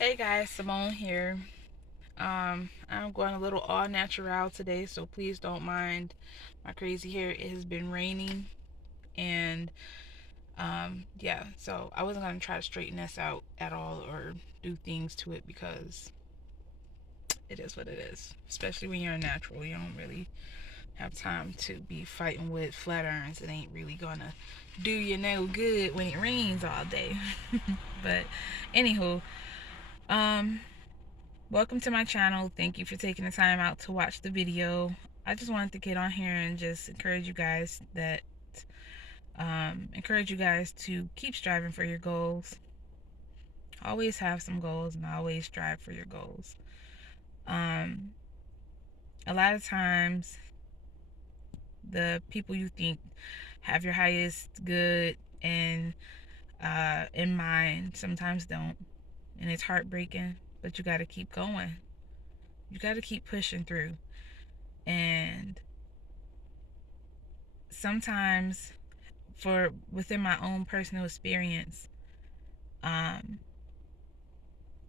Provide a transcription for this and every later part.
Hey guys, Simone here. I'm going a little all natural today, so please don't mind my crazy hair. It has been raining, and yeah, so I wasn't gonna try to straighten this out at all or do things to it because it is what it is. Especially when you're a natural, you don't really have time to be fighting with flat irons. It ain't really gonna do you no good when it rains all day. But anywho, um, welcome to my channel. Thank you for taking the time out to watch the video. I just wanted to get on here and just encourage you guys to keep striving for your goals. Always have some goals and always strive for your goals. Um, a lot of times, the people you think have your highest good and in mind sometimes don't, and it's heartbreaking. But you got to keep going. You got to keep pushing through, and sometimes for within my own personal experience, um,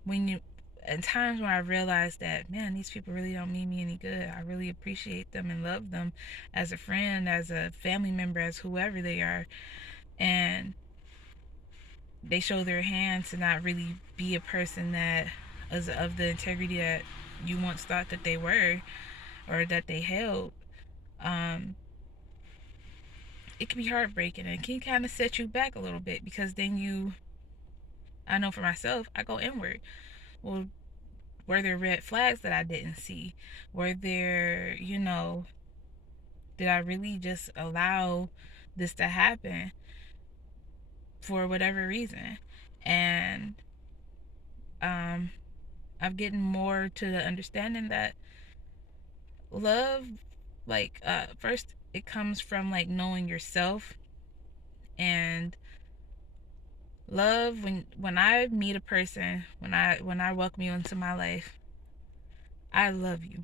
when you in times when I realized that, man, these people really don't mean me any good. I really appreciate them and love them as a friend, as a family member, as whoever they are, and they show their hand to not really be a person that is of the integrity that you once thought that they were or that they held. Um, it can be heartbreaking and it can kind of set you back a little bit because then I know for myself, I go inward. Well, were there red flags that I didn't see? Were there, did I really just allow this to happen for whatever reason? And um, I'm getting more to the understanding that love, first it comes from like knowing yourself, and love when I meet a person, when I welcome you into my life, I love you.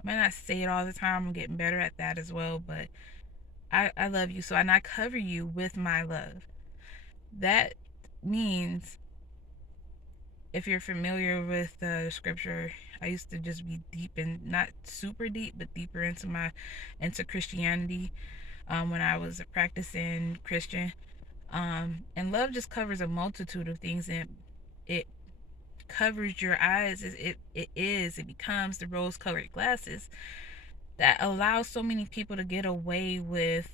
I may not say it all the time. I'm getting better at that as well, but I love you. So, and I cover you with my love. That means, if you're familiar with the scripture, I used to just be deep and not super deep, but deeper into Christianity when I was a practicing Christian. And love just covers a multitude of things, and it covers your eyes. It becomes the rose-colored glasses that allows so many people to get away with,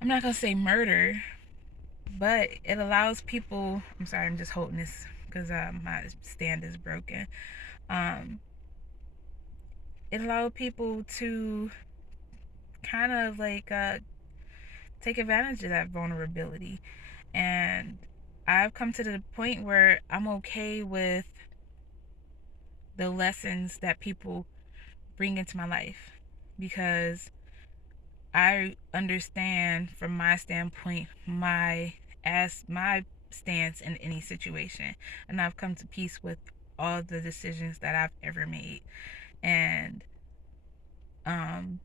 I'm not gonna say murder, but it allows people. I'm sorry, I'm just holding this because my stand is broken. Um, it allowed people to kind of take advantage of that vulnerability, and I've come to the point where I'm okay with the lessons that people bring into my life because I understand from my standpoint my stance in any situation, and I've come to peace with all the decisions that I've ever made, and um,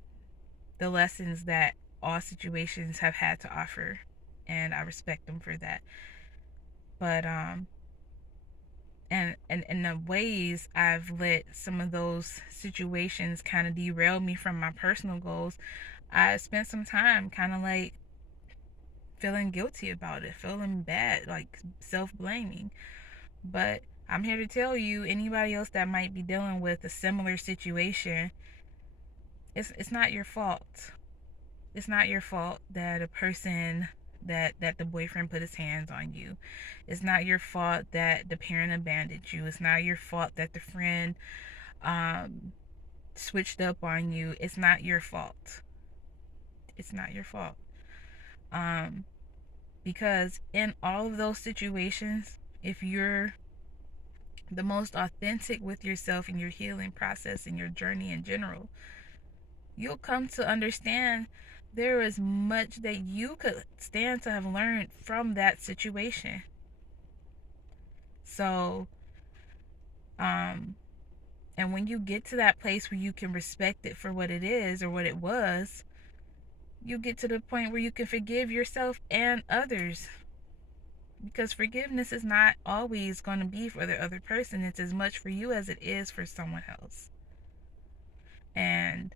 the lessons that all situations have had to offer, and I respect them for that. But and in the ways I've let some of those situations kind of derail me from my personal goals, I spent some time kind of like feeling guilty about it, feeling bad, like self-blaming. But I'm here to tell you, anybody else that might be dealing with a similar situation, it's not your fault. It's not your fault that a person that the boyfriend put his hands on you. It's not your fault that the parent abandoned you. It's not your fault that the friend um switched up on you. It's not your fault. It's not your fault. Um because in all of those situations, if you're the most authentic with yourself in your healing process and your journey in general, you'll come to understand there is much that you could stand to have learned from that situation. So, um, and when you get to that place where you can respect it for what it is or what it was, you get to the point where you can forgive yourself and others because forgiveness is not always going to be for the other person. It's as much for you as it is for someone else. And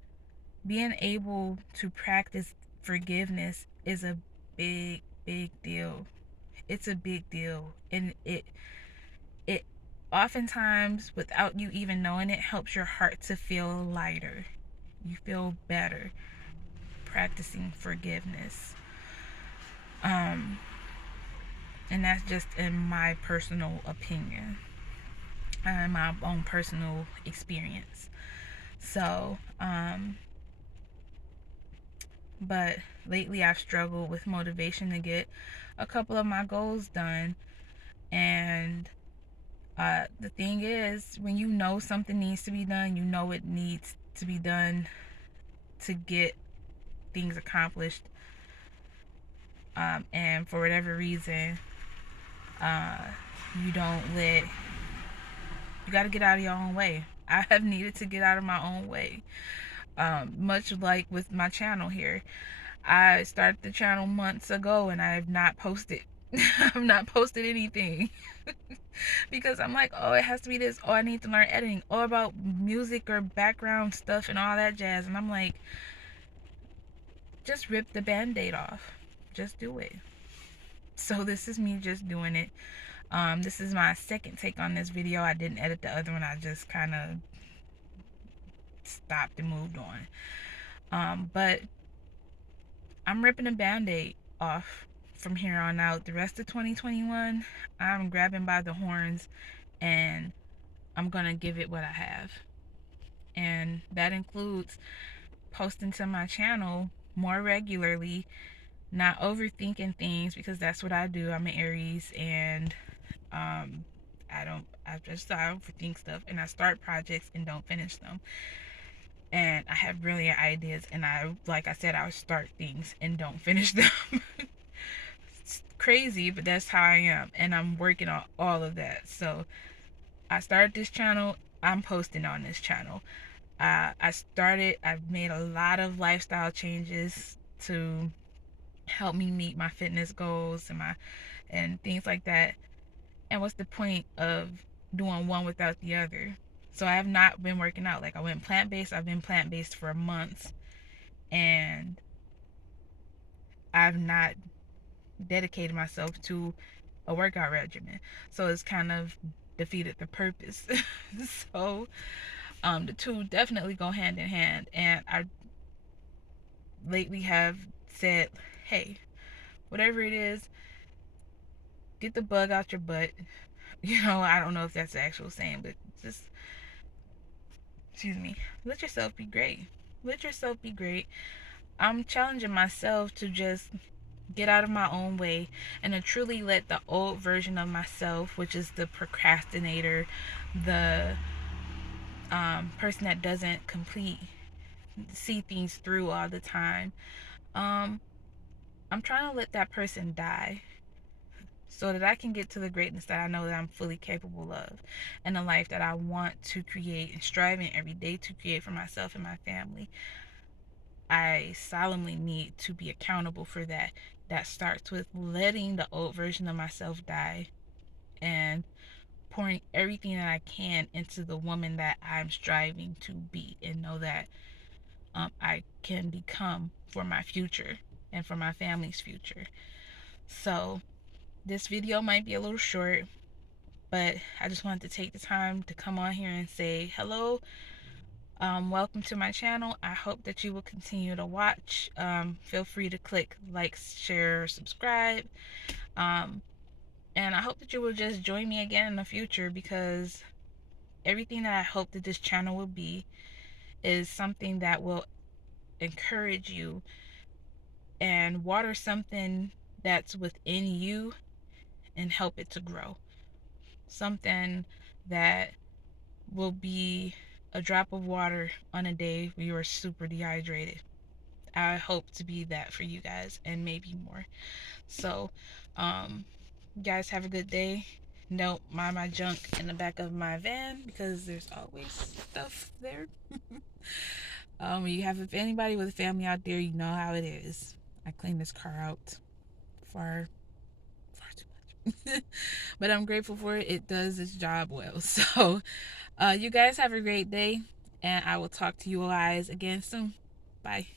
being able to practice forgiveness is a big, big deal. It's a big deal. And it oftentimes, without you even knowing it, helps your heart to feel lighter. You feel better practicing forgiveness. Um, and that's just in my personal opinion and my own personal experience. So, but lately I've struggled with motivation to get a couple of my goals done. And the thing is, when you know something needs to be done, you know it needs to be done to get things accomplished. And for whatever reason, uh, you don't let, you got to get out of your own way. I have needed to get out of my own way. Much like with my channel here. I started the channel months ago and I have not posted. I've not posted anything. Because I'm like, oh, it has to be this. Oh, I need to learn editing. Oh, about music or background stuff and all that jazz. And I'm like, just rip the band-aid off. Just do it. So this is me just doing it. This is my second take on this video. I didn't edit the other one. I just kind of stopped and moved on. But I'm ripping a band-aid off from here on out. The rest of 2021, I'm grabbing by the horns and I'm gonna give it what I have. And that includes posting to my channel more regularly, not overthinking things, because that's what I do. I'm an Aries, and I just overthink stuff, and I start projects and don't finish them. And I have brilliant ideas, and like I said, I'll start things and don't finish them. It's crazy, but that's how I am, and I'm working on all of that. So I started this channel. I'm posting on this channel. I've made a lot of lifestyle changes to help me meet my fitness goals and things like that. And what's the point of doing one without the other? So I have not been working out. Like, I went plant-based. I've been plant-based for months, and I've not dedicated myself to a workout regimen. So it's kind of defeated the purpose. So the two definitely go hand in hand. And I lately have said, hey, whatever it is, get the bug out your butt. I don't know if that's the actual saying, but just, excuse me, let yourself be great. Let yourself be great. I'm challenging myself to just get out of my own way and to truly let the old version of myself, which is the procrastinator, the person that doesn't see things through all the time, I'm trying to let that person die so that I can get to the greatness that I know that I'm fully capable of, and the life that I want to create and striving every day to create for myself and my family. I solemnly need to be accountable for that. That starts with letting the old version of myself die and pouring everything that I can into the woman that I'm striving to be, and know that I can become for my future and for my family's future. So this video might be a little short, but I just wanted to take the time to come on here and say hello. Welcome to my channel. I hope that you will continue to watch. Feel free to click like, share, subscribe. And I hope that you will just join me again in the future, because everything that I hope that this channel will be is something that will encourage you and water something that's within you and help it to grow. Something that will be a drop of water on a day where you are super dehydrated. I hope to be that for you guys, and maybe more. So, you guys have a good day. Don't mind my junk in the back of my van, because there's always stuff there. If anybody with a family out there, you know how it is. I clean this car out far too But I'm grateful for it. It does its job well. So, you guys have a great day, and I will talk to you guys again soon. Bye.